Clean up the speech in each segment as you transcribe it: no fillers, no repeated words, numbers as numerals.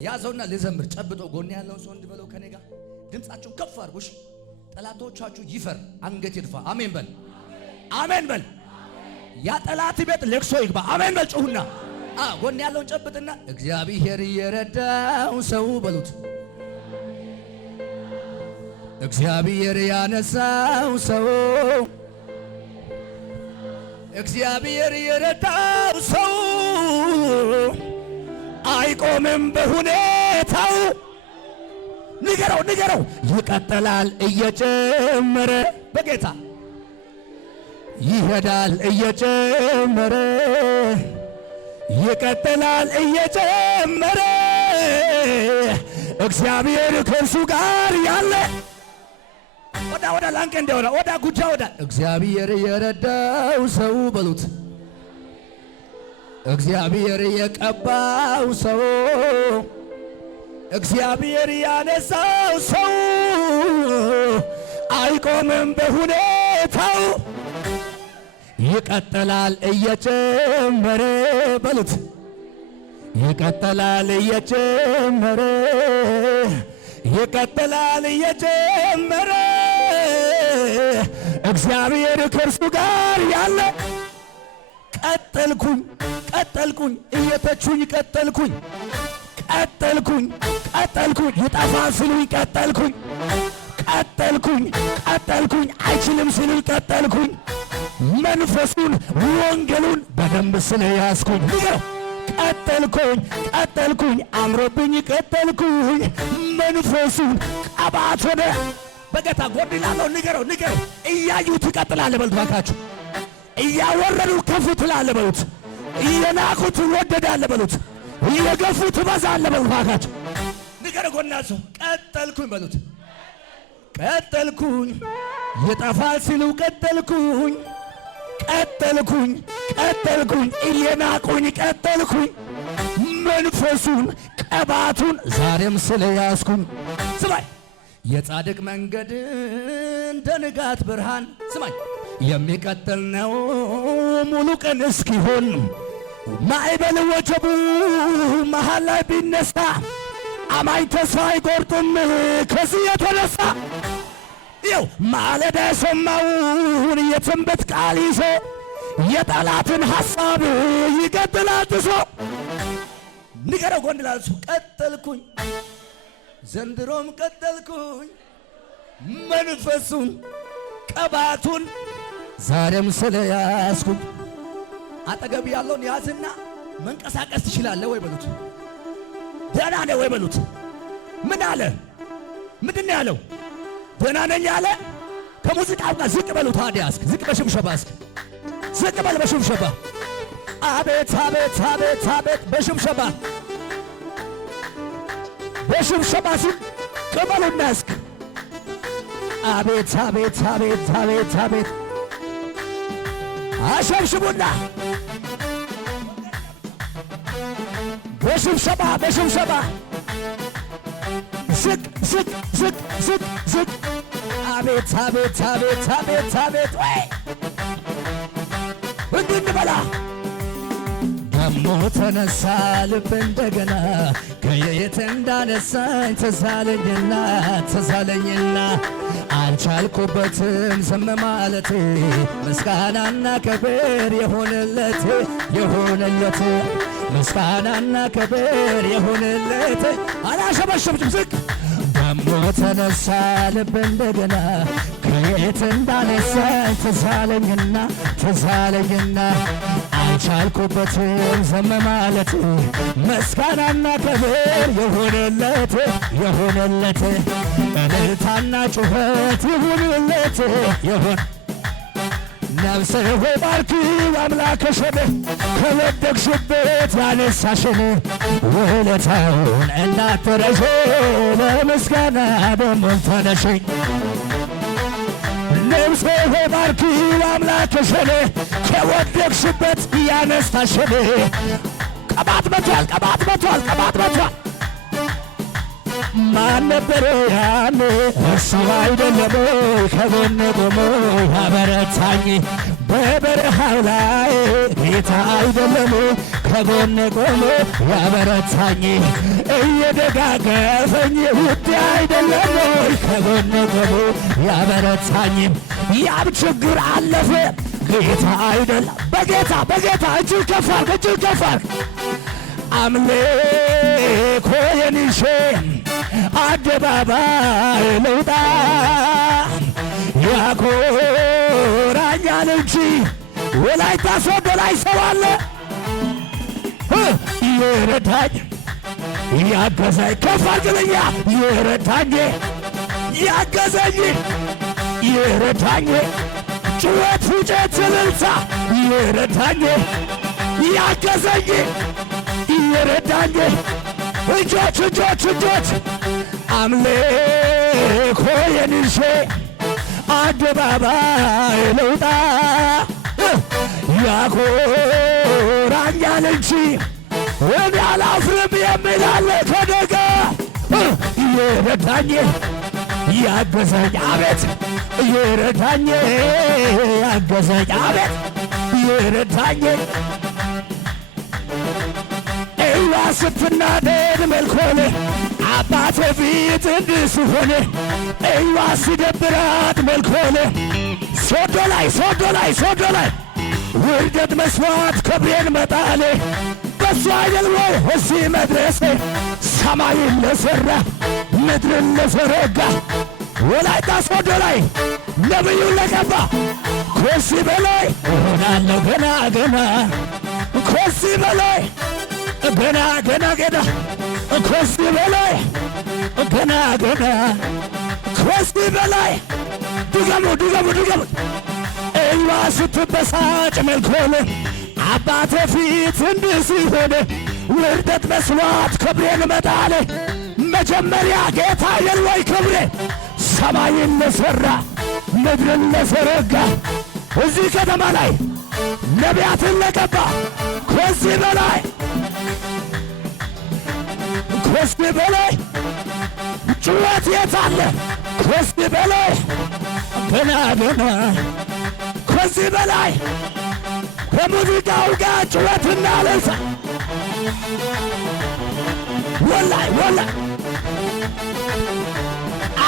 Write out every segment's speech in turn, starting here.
ያዘውና ልዘምር ጨብጦ ጎን ያለውን ሰው እንድበለው ከኔ ጋር ድምጻችሁን ከፍ አድርጉ። እሺ ጠላቶቻችሁ ይፈር አንገት ይድፋ። አሜን በል፣ አሜን በል። ያ ጠላት ቤት ለቅሶ ይግባ። አሜን በል። ጩሁና ጎን ያለውን ጨብጥና እግዚአብሔር የረዳው ሰው በሉት። እግዚአብሔር ያነሳው ሰው፣ እግዚአብሔር የረዳው ሰው አይቆምም በሁኔታው። ንገረው ንገረው፣ ይቀጥላል እየጨመረ በጌታ ይሄዳል እየጨመረ ይቀጥላል እየጨመረ እግዚአብሔር ከእርሱ ጋር ያለ ወዳ ላንቀ እንደሆነ ወዳ ጉጃ ወዳ እግዚአብሔር የረዳው ሰው በሉት። እግዚአብሔር የቀባው ሰው፣ እግዚአብሔር ያነሳው ሰው አይቆምም በሁኔታው። ይቀጥላል እየጨመረ በሉት። ይቀጥላል እየጨመረ ይቀጥላል እየጨመረ እግዚአብሔር ከእርሱ ጋር ያለ ቀጠልኩኝ ቀጠልኩኝ እየተቹኝ ቀጠልኩኝ ቀጠልኩኝ ቀጠልኩኝ ይጠፋል ሲሉኝ ቀጠልኩኝ ቀጠልኩኝ ቀጠልኩኝ አይችልም ሲሉኝ ቀጠልኩኝ መንፈሱን ወንጌሉን በደንብ ስለያዝኩኝ ቀጠልኩኝ ቀጠልኩኝ አምሮብኝ ቀጠልኩኝ መንፈሱን ቀባት ሆነ በጌታ ጎድላለሁ። ንገረው ንገረው እያዩ ትቀጥላለህ በሉት። ባካችሁ እያወረዱ ከፍ ትላለህ በሉት። እየናቁት ትወደዳለህ በሉት። እየገፉ ትበዛለህ በሉት። ባካችሁ ንገረው ጎናቸው ቀጠልኩኝ በሉት። ቀጠልኩኝ ይጠፋል ሲሉ ቀጠልኩኝ ቀጠልኩኝ ቀጠልኩኝ እየናቁኝ ቀጠልኩኝ መንፈሱን ቀባቱን ዛሬም ስለያዝኩኝ። ስማኝ የጻድቅ መንገድ እንደ ንጋት ብርሃን ስማኝ የሚቀጥል ነው ሙሉ ቀን እስኪሆን ማዕበል ወጀቡ መሃል ላይ ቢነሳ አማኝ ተስፋ አይቆርጥም ከዚህ የተነሳ ይው ማለዳ የሰማውን የትንቢት ቃል ይዞ የጠላትን ሐሳብ ይቀጥላል ጥሶ። ንገረው ጎን ላልሱ ቀጠልኩኝ ዘንድሮም ቀጠልኩኝ መንፈሱን ቀባቱን ዛሬም ስለያዝኩኝ። አጠገብ ያለውን ያዝና መንቀሳቀስ ትችላለህ ወይ በሉት። ደህና ነህ ወይ በሉት። ምን አለ? ምንድን ነው ያለው? ደህና ነኝ አለ። ከሙዚቃው ጋር ዝቅ በሉ ታዲያ። እስኪ ዝቅ በሽብሸባ እስኪ ዝቅ በል በሽብሸባ። አቤት አቤት አቤት አቤት በሽብሸባ በሽብሸባ ዝቅ በሉና እስኪ አቤት አቤት አቤት አቤት አቤት አሸብሽቡና በሽብሸባ በሽብሸባ ዝቅ ዝቅ ዝቅ ዝቅ ዝቅ አቤት አቤት አቤት አቤት አቤት ወይ እንድንበላ ደሞ ተነሳ ልብ እንደገና ከየት እንዳነሳኝ ተሳለኝና ተሳለኝና አልቻልኩበትም ዝም ማለት ምስጋናና ክብር የሆነለት የሆነለት ምስጋናና ክብር የሆነለት አላሸበሸብችም ዝቅ ደሞ ተነሳ ልብ እንደገና ከየት እንዳነሳኝ ተሳለኝና ተሳለኝና አልቻልኩበትም ዝም ማለት ምስጋናና ክብር የሆነለት የሆነለት እልልታና ጩኸት ይሁንለት ይሁን። ነፍሴ ሆይ ባርኪው አምላክሽን ከወደቅሽበት ያነሳሽን ውለታውን እንዳትረሺ ለምስጋና ደሞ ተነሺ። ነፍሴ ሆይ ባርኪው አምላክሽን ከወደቅሽበት ያነሳሽን ቀባት መቷል ቀባት መቷል ቀባት መቷል። ማን ነበር ያኔ እርሱ አይደለም ከጎኔ ቆሞ ያበረታኝ በበረሃው ላይ ጌታ አይደለም ከጎን ቆሞ ያበረታኝ እየደጋገፈኝ ውዴ አይደለም ወይ ከጎን ቆሞ ያበረታኝ ያም ችግር አለፈ ጌታ አይደለም በጌታ እጅግ ከፋር አምልኮዬን ይዤ አደባባይ ልውጣ ያኮራኛል እንጂ ወላይታ ሶዶ ላይ ሰው አለ ይረዳኝ ያገዘኝ ከፍ አድርግልኛ ይረዳኝ ያገዘኝ ይረዳኝ ጩኸት ፉጨት እልልታ ይረዳኝ ያገዘኝ ይረዳኝ እጆች አምልኮዬን ይዤ አደባባይ ልውጣ ያኮራኛል እንጂ እኔ አላፍርም የሚል አለ ከደጋ ይረዳኝ ያገዘኝ አቤት ይረዳኝ ያገዘኝ አቤት ይረዳኝ እዋ ስትናደድ መልኮን አባቴ ፊት እንዲህ ሲሆን እዋ ሲደብራት መልኮን ሶዶ ላይ ውርደት መስዋዕት ክብሬን መጣሌ በሱ አይደል ወይ እዚህ መድረሴ ሰማይን ለሠራ ምድርን ለዘረጋ ወላይታ ሶዶ ላይ ነቢዩን ለቀባ ከዚህ በላይ እሆናለሁ ገና ከዚህ በላይ ገና ከዚህ በላይ ገና ከዚህ በላይ ድገሙ እዩዋ ስትበሳጭ መልኮን አባቴ ፊት እንዲህ ሲሆን ውርደት መስሏት ክብሬን መጣሌ መጀመሪያ ጌታ የልወይ ክብሬ ሰማይን ለሠራ ምድርን ለዘረጋ እዚህ ከተማ ላይ ነቢያትን ለቀባ ከዚህ በላይ ጩኸት የት አለ? ከዚህ በላይ ገና ከዚህ በላይ ከሙዚቃው ጋር ጩኸትና እልልታ ወላይ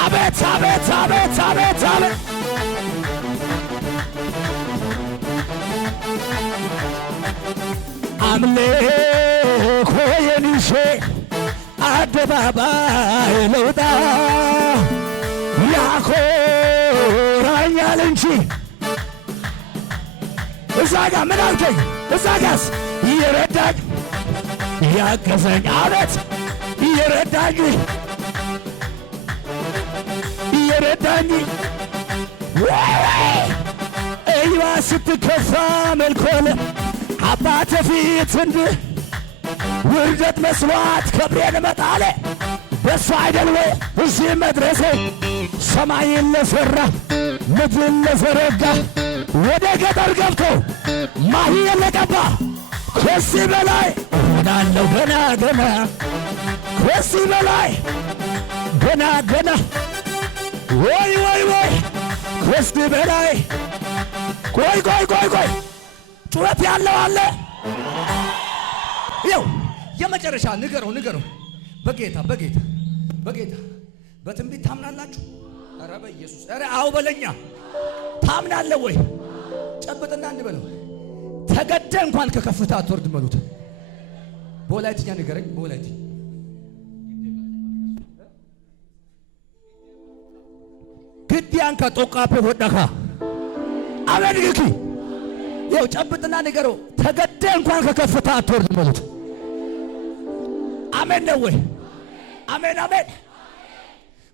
አቤት አምልኮዬን ይዤ አደባባይ ልውጣ ያኮራኛል እንጂ እዛ ጋ ምን አልከኝ? እዛ ጋስ ይረዳኝ ያገዘኝ አቤት ይረዳኝ እዩዋ ስትከፋ መልኮን አባቴ ፊት እንዲህ ውርደት መስሏት ክብሬን መጣሌ በሱ አይደል ወይ እዚህ መድረሴ ሰማይን ለሠራ ምድርን ለዘረጋ ወደ ገጠር ገብቶ ማሂን ለቀባ ከዚህ በላይ እሆናለሁ ገና ከዚህ በላይ ገና ወይ ከዚህ በላይ ቆይ ጩኸት ያለው አለ ይው የመጨረሻ ንገረው በጌታ በትንቢት ታምናላችሁ? ኧረ በኢየሱስ ኧረ አው በለኛ ታምናለህ ወይ? ጨብጥና እንበለው ተገደ እንኳን ከከፍታ አትወርድም በሉት። በወላይትኛ ንገረኝ በወላይትኛ ግዲያን ከጦቃፔ ወደኻ አበድግኪ ይው ጨብጥና ንገረው ተገደ እንኳን ከከፍታ አትወርድም በሉት። አሜን ነው ወይ? አሜን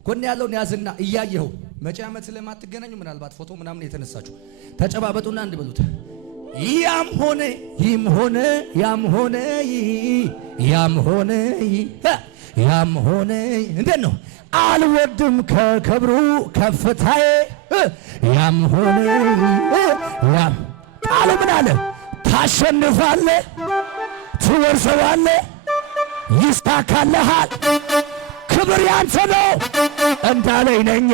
ጎን ያለውን ያዝና እያየኸው መቼ ዓመት ስለማትገናኙ ምናልባት ፎቶ ምናምን የተነሳችሁ ተጨባበጡና እንድበሉት ያም ሆነ እንዴት ነው አልወርድም ከክብሩ ከፍታዬ ያም ሆነ ቃሉ ምን አለ? ታሸንፋለህ፣ ትወርሰዋለህ፣ ይሳካልሃል፣ ክብር ያንተ ነው እንዳለኝ ነኝ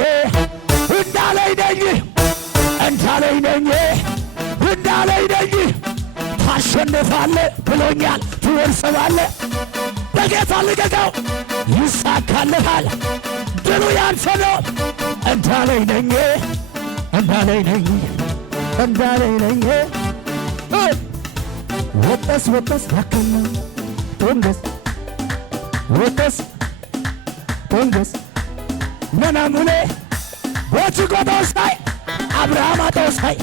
ታሸንፋለህ ብሎኛል። ትወርሰዋለህ በጌታ ልቀቀው ይሳካልሃል። ድሉ ያንተ ነው። እንዳለኝ ነኝ እንዳለኝ ነኝ እንዳለኝ ነኝ ወጠስ ወጠስ ያከና ቶንገስ ወጠስ ቶንገስ መናሙኔ ቦችቆጦሳይ አብርሃማጦሳይ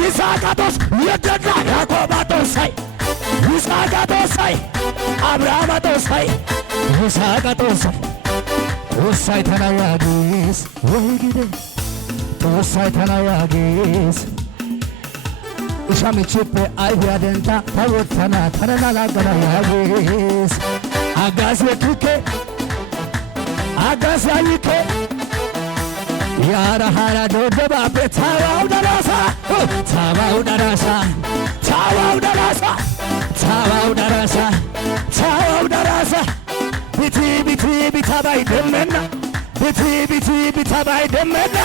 ይስሐቃጦስ የደዳ ያዕቆባጦሳይ ይስሐቃጦሳይ አብርሃማጦሳይ ይስሐቃጦሳይ ጦሳይ ተናያጊስ ወይጊዴ ጦሳይ ተናያጊስ ሻምችፔ አይሁያደንታ ታወተና ተነናላገናያጊስ አጋስ የቱኬ አጋስ ያይኬ ያራሃራ ዶደባቤ ታዋው ደራሳ ታዋው ደራሳ ታዋው ደራሳ ታዋው ደራሳ ታዋው ደራሳ ቢቲ ቢቲ ቢታባይ ደመና ቢቲ ቢቲ ቢታባይ ደመና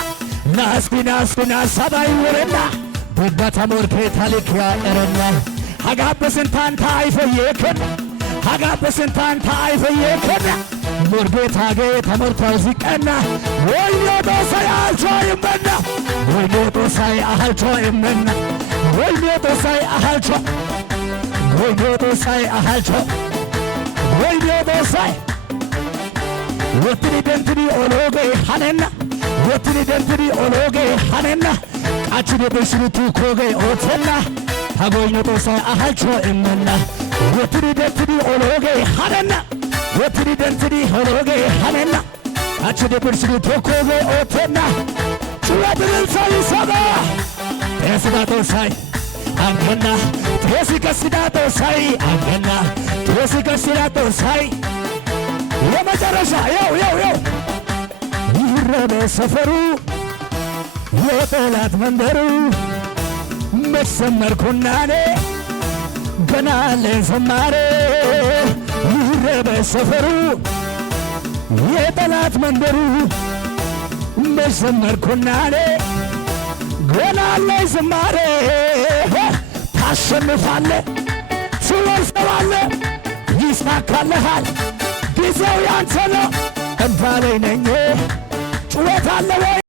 ናስኪ ናስኪ ናሳባይ ወረና በባታ ሞርኬ ታሊክያ ኤረና ሀጋበስንታን ታይፈየከን ሀጋበስንታን ታይፈየከን ሞርጌታ ጌታ ሞርታው ሲቀና ወይኔ ጦሳይ አልቾ ይመና ወይኔ ጦሳይ አልቾ ይመና ወይኔ ጦሳይ አልቾ ወይኔ ጦሳይ አልቾ ወይኔ ጦሳይ ወትኒ ደንትኒ ኦሎጌ ሐነና ወትኒ ደንትኒ ኦሎጌ ሐነና ቃችኔ በሽሩቱ ኮጌ ኦተና ታጎይኔ ጦሳይ አልቾ ይመና ወትኒ ደንትኒ ኦሎጌ ሐነና ወትኒ ደንትኒ ኦሎጌ ሐነና ቃችኔ በሽሩቱ ኮጌ ኦተና ጩኸትን ሳይሰማ ተስዳ ጦሳይ አንገና ቴሲ ከስዳ ጦሳይ አንገና ቴሲ ከስዳ ጦሳይ የመጨረሻ ያው ይረበ ሰፈሩ የጠላት መንደሩ መሰመርኩና እኔ ገና ለዘማሬ ይረበ ሰፈሩ የጠላት መንደሩ መሰመርኩና እኔ ገና ለዘማሬ ታሸንፋለህ ትወርሰዋለህ ይሳካልሃል ጊዜው ያንተ ነው እንዳለኝ ነኝ ጩኸት አለ ወይ